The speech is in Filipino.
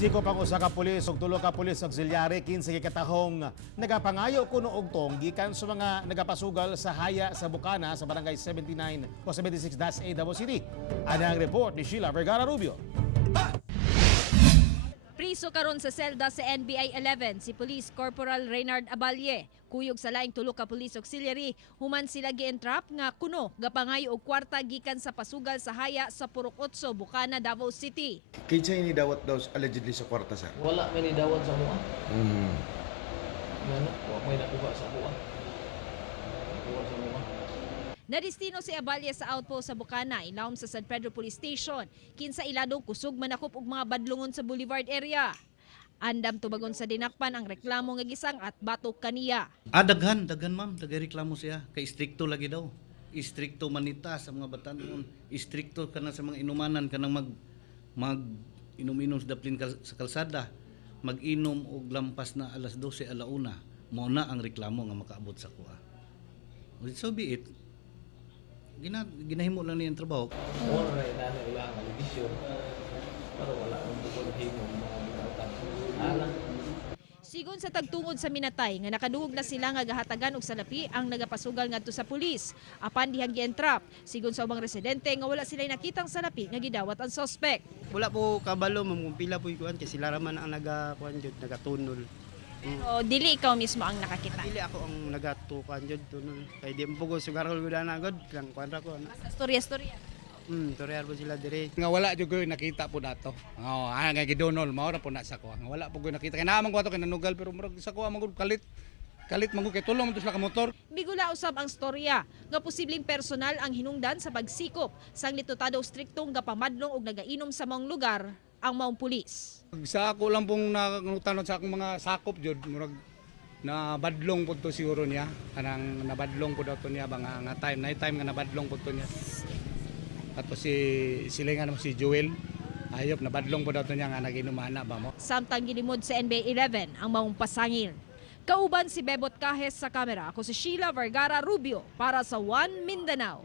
Siko pang usa ka pulis ug tulo ka pulis auxiliary 15 katahong nagapangayo kuno og tong gikan sa mga nagapasugal sa haya sa Bukana sa barangay 79 o 76-A Davao City. Ana ang report ni Sheila Vergara Rubio. Priso karon sa selda sa NBI 11 si Police Corporal Reynard Abalye. Kuyog sa laing tulo ka police auxiliary, human sila gi-entrap nga kuno gapangayo og kwarta gikan sa pasugal sa haya sa Purok 8, Bukana, Davao City. Kinsa ini dawat daw allegedly sa kwarta, sir? Wala may nidawat sa mua. Ano? Wala may nakuha sa mua. Nakuha sa mua. Nadistino si Abalye sa outpost sa Bukana, ilawom sa San Pedro Police Station. Kinsa iladong kusog manakop og mga badlungon sa Boulevard area. Andam tubagon sa dinakpan ang reklamo nga gisang at batok kaniya. Daghan ma'am, reklamo siya. Kay istrikto lagi daw. Istrikto manita sa mga batanon. Istrikto ka na sa mga inumanan ka nang mag inom-inom sa daplin sa kalsada. Mag-inom og lampas na alas 12, alauna. Mao na ang reklamo nga makaabot sa kuha. So be it. Ginahimo lang niya ang trabaho. Wala na inano ilang alibisyon. Pero wala nang bukod himo mga bitawtan. Alang. Sigon sa tagtungod sa minatay nga nakaduhog na sila nga gahatagan og salapi ang nagapasugal ngadto sa pulis. Apan dihang gi-entrap, sigon sa ubang residente nga wala sila nakitang salapi nga gidawat ang suspect. Wala po kabalo ma'am kung pila po kuan kay sila raman ang nagakuan jud nagatunol. O dili ikaw mismo ang nakakita. Dili ako ang nagatukan jud tunol. Kay di mo po sugarol gud na god lang kuan ra ko. Sa storya-storya. Torear po sila dire. Nga wala jud ko nakita po nato. Nga gidonol mao ra po na sa ko. Nga wala po ko nakita kay naman ko ato kay nanugal pero murag sa ko man kalit. Kalit man ko kay tulong man to sila ka motor. Bigula usab ang storya nga posibleng personal ang hinungdan sa pagsikop sang litutado striktong gapamadlong og nagainom sa maong lugar ang maong pulis. Sa ako lang pong nakutanod sa akong mga sakop jud murag na badlong po to siguro niya. Kanang nabadlong po daw to niya ba nga time nga nabadlong po to niya. Tapos sila nga naman si Joel, ayop na badlong po daw to niya nga naginumana ba mo. Samtang gilimod sa NBA 11 ang maong pasangil. Kauban si Bebot Kahes sa kamera. Ako si Sheila Vergara Rubio para sa One Mindanao.